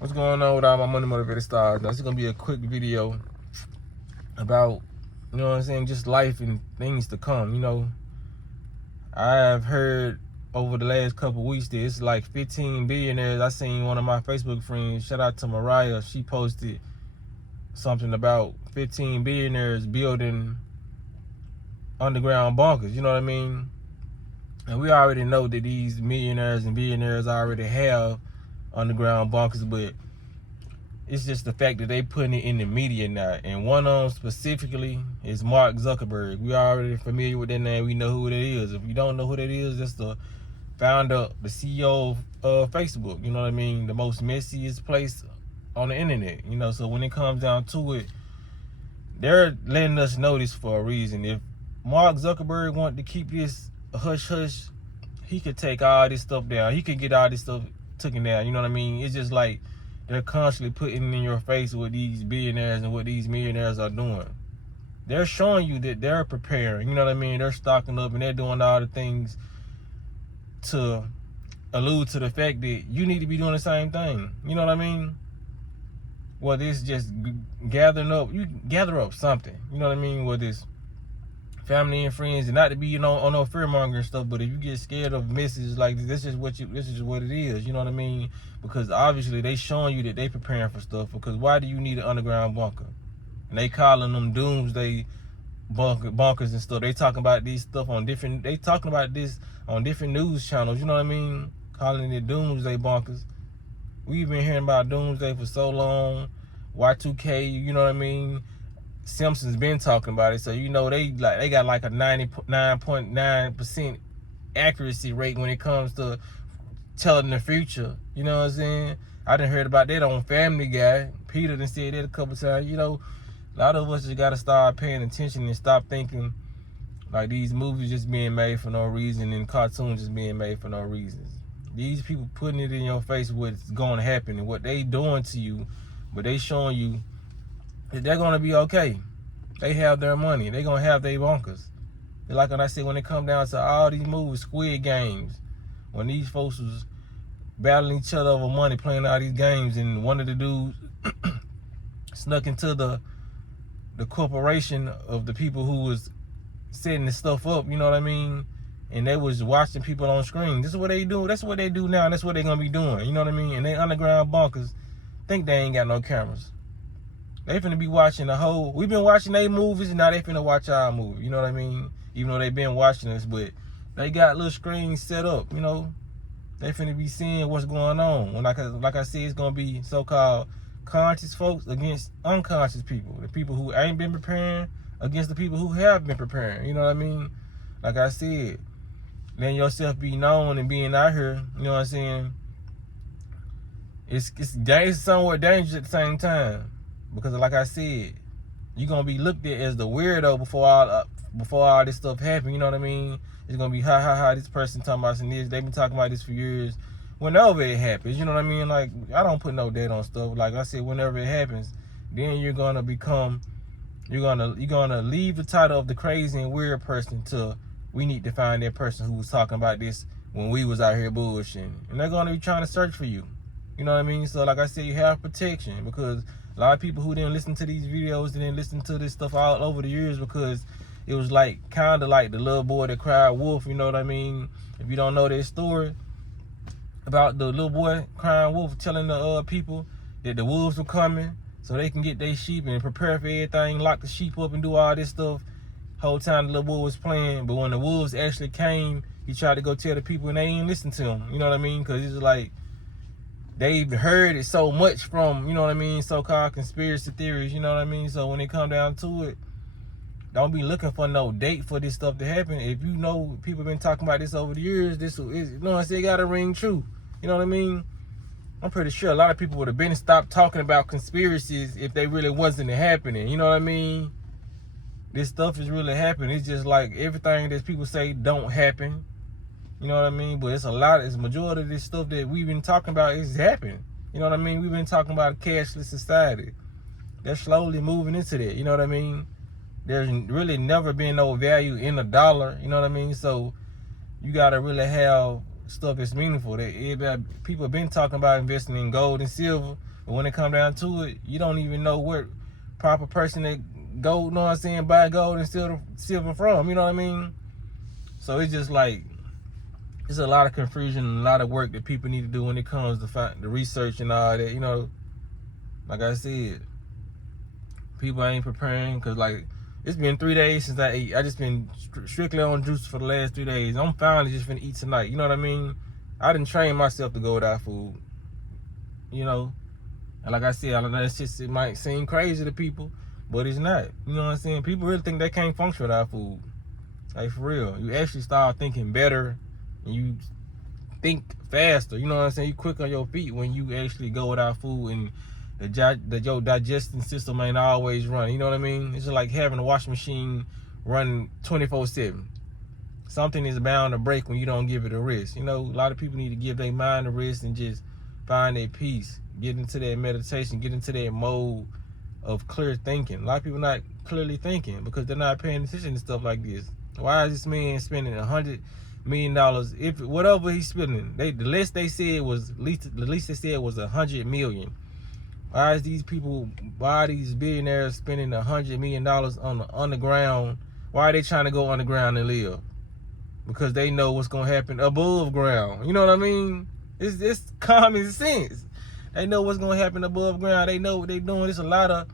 What's going on with all my money motivated stars? Now, this is gonna be a quick video about, you know what I'm saying, just life and things to come. You know, I've heard over the last couple weeks that it's like 15 billionaires. I seen one of my Facebook friends, shout out to Mariah, she posted something about 15 billionaires building underground bunkers. You know what I mean? And we already know that these millionaires and billionaires already have underground bunkers, but it's just the fact that they putting it in the media now. And one of them specifically is Mark Zuckerberg. We already familiar with that name. We know who that is. If you don't know who that is, that's the founder, the CEO of Facebook. You know what I mean? The most messiest place on the internet. You know, so when it comes down to it, they're letting us know this for a reason. If Mark Zuckerberg wanted to keep this a hush-hush, he could take all this stuff down. He could get all this stuff taken down. You know what I mean? It's just like they're constantly putting in your face what these billionaires and what these millionaires are doing. They're showing you that they're preparing. You know what I mean? They're stocking up and they're doing all the things to allude to the fact that you need to be doing the same thing. You know what I mean? Whether it's just gathering up, you gather up something. You know what I mean? Whether it's family and friends, and not to be, you know, on no fear mongering stuff, but if you get scared of messages like this is what it is. You know what I mean? Because obviously they showing you that they preparing for stuff. Because why do you need an underground bunker? And they calling them doomsday bunkers and stuff. They talking about these stuff on different. They talking about this on different news channels. You know what I mean? Calling it doomsday bunkers. We've been hearing about doomsday for so long. Y2K. You know what I mean? Simpsons been talking about it, so you know they got like a 99.9% accuracy rate when it comes to telling the future. You know what I'm saying? I done heard about that on Family Guy. Peter done said that a couple times. You know, a lot of us just gotta start paying attention and stop thinking like these movies just being made for no reason and cartoons just being made for no reason. These people putting it in your face what's going to happen and what they doing to you, but they showing you that they're gonna be okay. They have their money. They gonna have their bunkers. Like when I said, when it come down to all these movies, Squid Games, when these folks was battling each other over money, playing all these games, and one of the dudes snuck into the corporation of the people who was setting this stuff up. You know what I mean? And they was watching people on screen. This is what they do. That's what they do now. And that's what they gonna be doing. You know what I mean? And they underground bunkers think they ain't got no cameras. They finna be watching the whole. We've been watching their movies, and now they finna watch our movie. You know what I mean? Even though they been watching us, but they got little screens set up. You know, they finna be seeing what's going on. When like I said, it's gonna be so-called conscious folks against unconscious people. The people who ain't been preparing against the people who have been preparing. You know what I mean? Like I said, letting yourself be known and being out here. You know what I'm saying? It's somewhat dangerous at the same time. Because like I said, you're going to be looked at as the weirdo before all this stuff happen. You know what I mean? It's going to be, this person talking about some this. They've been talking about this for years. Whenever it happens, you know what I mean? Like, I don't put no date on stuff. Like I said, whenever it happens, then you're going to become, you're going to leave the title of the crazy and weird person to, we need to find that person who was talking about this when we was out here bullshitting. And they're going to be trying to search for you. You know what I mean? So like I said, you have protection, because a lot of people who didn't listen to these videos, didn't listen to this stuff all over the years, because it was like kind of like the little boy that cried wolf. You know what I mean? If you don't know that story about the little boy crying wolf, telling the people that the wolves were coming so they can get their sheep and prepare for everything, lock the sheep up and do all this stuff. Whole time the little boy was playing, but when the wolves actually came, he tried to go tell the people and they ain't listen to him. You know what I mean? Because it's like, they've heard it so much from, you know what I mean, so-called conspiracy theories, you know what I mean? So when it come down to it, don't be looking for no date for this stuff to happen. If you know people been talking about this over the years, this is, you know what I say, it gotta ring true. You know what I mean? I'm pretty sure a lot of people would have been stopped talking about conspiracies if they really wasn't happening. You know what I mean? This stuff is really happening. It's just like everything that people say don't happen. You know what I mean? But it's a majority of this stuff that we've been talking about is happening. You know what I mean? We've been talking about a cashless society. They're slowly moving into that. You know what I mean? There's really never been no value in a dollar. You know what I mean? So you got to really have stuff that's meaningful. People have been talking about investing in gold and silver, but when it come down to it, you don't even know what proper person that gold, you know what I'm saying, buy gold and silver from, you know what I mean? So it's just like, it's a lot of confusion and a lot of work that people need to do when it comes to the research and all that, you know. Like I said, people ain't preparing, because like, it's been 3 days since I ate. I just been strictly on juice for the last 3 days. I'm finally just finna eat tonight, you know what I mean? I didn't train myself to go without food, you know. And like I said, I know it might seem crazy to people, but it's not. You know what I'm saying? People really think they can't function without food. Like, for real. You actually start thinking better, and you think faster. You know what I'm saying? You quick on your feet when you actually go without food, and your digesting system ain't always running. You know what I mean? It's just like having a washing machine running 24/7. Something is bound to break when you don't give it a rest. You know, a lot of people need to give their mind a rest and just find their peace. Get into that meditation, get into that mode of clear thinking. A lot of people not clearly thinking because they're not paying attention to stuff like this. Why is this man spending $100 million? If whatever he's spending, the least they said was $100 million. Why are these billionaires spending $100 million on the underground? Why are they trying to go underground and live? Because they know what's gonna happen above ground. You know what I mean? It's common sense. They know what's gonna happen above ground. They know what they're doing. There's a lot of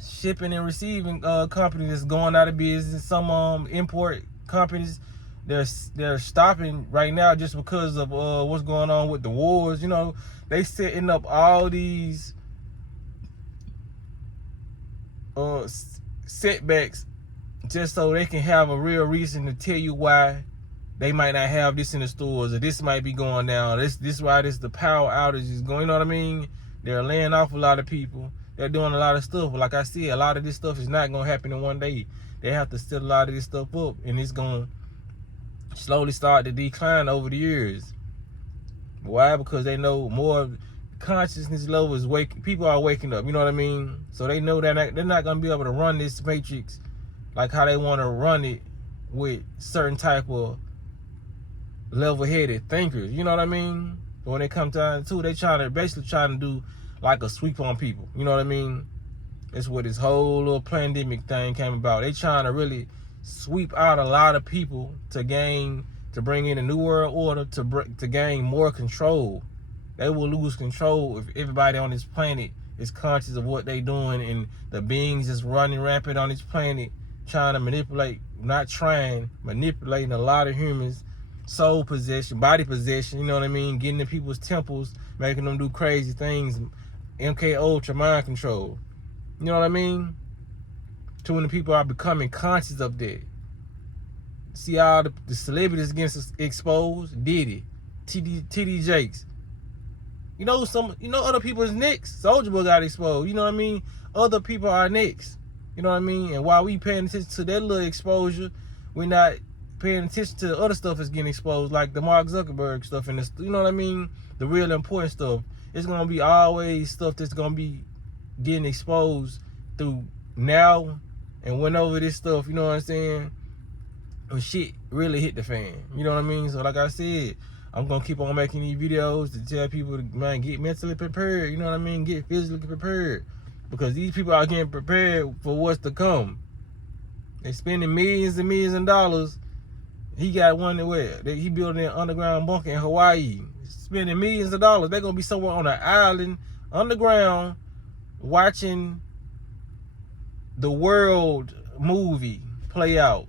shipping and receiving companies that's going out of business. Some import companies, they're stopping right now just because of what's going on with the wars. You know, they setting up all these setbacks just so they can have a real reason to tell you why they might not have this in the stores, or this might be going down. This why the power outage is going. You know what I mean? They're laying off a lot of people. They're doing a lot of stuff. But like I said, a lot of this stuff is not gonna happen in one day. They have to set a lot of this stuff up, and it's gonna slowly start to decline over the years. Why? Because they know more consciousness level is people are waking up. You know what I mean? So they know they're not gonna be able to run this matrix like how they want to run it with certain type of level-headed thinkers. You know what I mean? But when they come down to, they basically trying to do like a sweep on people. You know what I mean? That's what this whole little pandemic thing came about. They trying to really sweep out a lot of people to bring in a new world order, to gain more control. They will lose control if everybody on this planet is conscious of what they doing, and the beings is running rampant on this planet, trying to manipulating a lot of humans, soul possession, body possession, you know what I mean? Getting in people's temples, making them do crazy things, MK Ultra mind control. You know what I mean? Too many people are becoming conscious of that. See all the celebrities getting exposed? Diddy, TD Jakes. You know other people's next. Soulja Boy got exposed. You know what I mean? Other people are next. You know what I mean? And while we paying attention to that little exposure, we're not paying attention to the other stuff that's getting exposed, like the Mark Zuckerberg stuff and you know what I mean? The real important stuff. It's gonna be always stuff that's gonna be getting exposed through now and whenever this stuff, you know what I'm saying? When shit really hit the fan. You know what I mean? So like I said, I'm gonna keep on making these videos to tell people to, man, get mentally prepared. You know what I mean? Get physically prepared. Because these people are getting prepared for what's to come. They spending millions and millions of dollars. He got one he building an underground bunker in Hawaii. Spending millions of dollars. They're gonna be somewhere on an island, underground, watching the world movie play out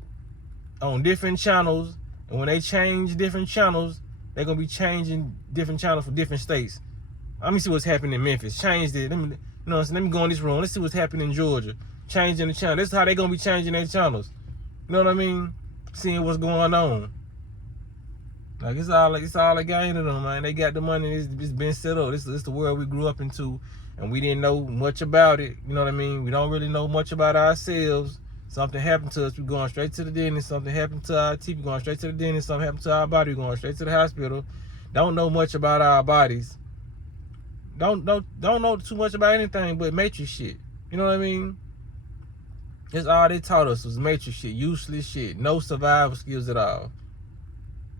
on different channels. And when they change different channels, they're gonna be changing different channels for different states. Let me see what's happening in Memphis. Changed it. Let me go in this room. Let's see what's happening in Georgia. Changing the channel. This is how they're gonna be changing their channels. You know what I mean? Seeing what's going on. Like it's all a game to them, man. They got the money. It's been set up. This is the world we grew up into, and we didn't know much about it. You know what I mean? We don't really know much about ourselves. Something happened to us, we're going straight to the dentist. Something happened to our teeth, we're going straight to the dentist. Something happened to our body, we're going straight to the hospital. Don't know much about our bodies. Don't know too much about anything but matrix shit. You know what I mean? That's all they taught us was matrix shit, useless shit, no survival skills at all.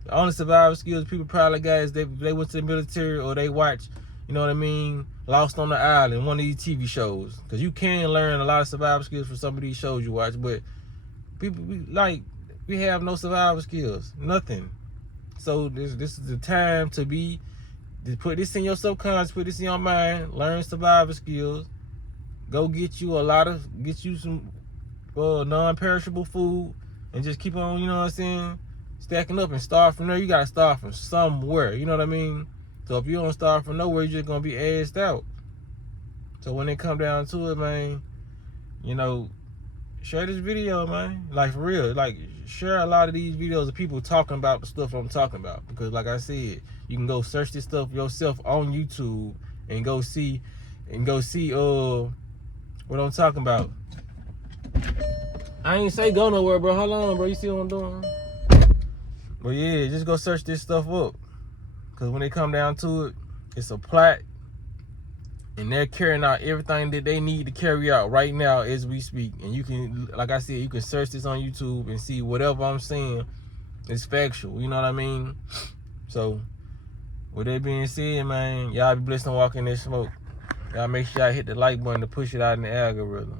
The only survival skills people probably got is they went to the military or they watch, you know what I mean, Lost on the Island, one of these TV shows. Because you can learn a lot of survival skills from some of these shows you watch, but people, we have no survival skills, nothing. So this is the time to put this in your subconscious, put this in your mind, learn survival skills. Go get you some non-perishable food and just keep on, you know what I'm saying, stacking up and start from there. You gotta start from somewhere, you know what I mean? So if you don't start from nowhere, you're just gonna be assed out. So when it come down to it, man, you know, share this video, man. Like, for real, like, share a lot of these videos of people talking about the stuff I'm talking about. Because like I said, you can go search this stuff yourself on YouTube and go see what I'm talking about. I ain't say go nowhere, bro. Hold on, bro. You see what I'm doing? But yeah, just go search this stuff up. Because when they come down to it, it's a plot. And they're carrying out everything that they need to carry out right now as we speak. And you can, like I said, you can search this on YouTube and see whatever I'm saying is factual. You know what I mean? So, with that being said, man, y'all be blessed and walk in this smoke. Y'all make sure y'all hit the like button to push it out in the algorithm.